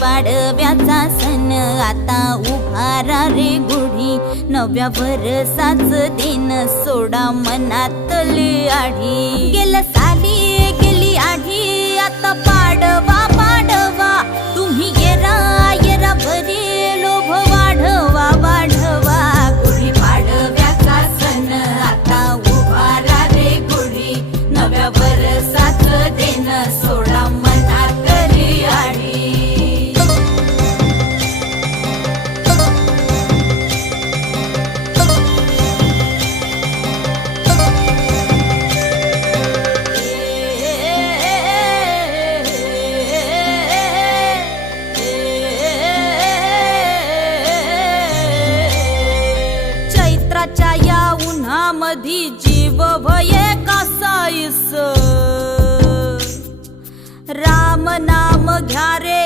पाडव्याचा सण आता उभारा रे गुढी, नव्या वर्षाच दिन सोडा मनातली आढी। गेल्या साली गेली आढी, आता पाडवा पाडवा, तुम्ही येरा येरा भरी लोभ वाढवा वाढवा। गुढी पाडव्याचा सण आता उभारा रे गुढी, नव्या वर्षाच दिन सोडा मनातली आढी। चैत्राच्या या उन्हामधी जीव भये कासाईस, राम नाम घ्या रे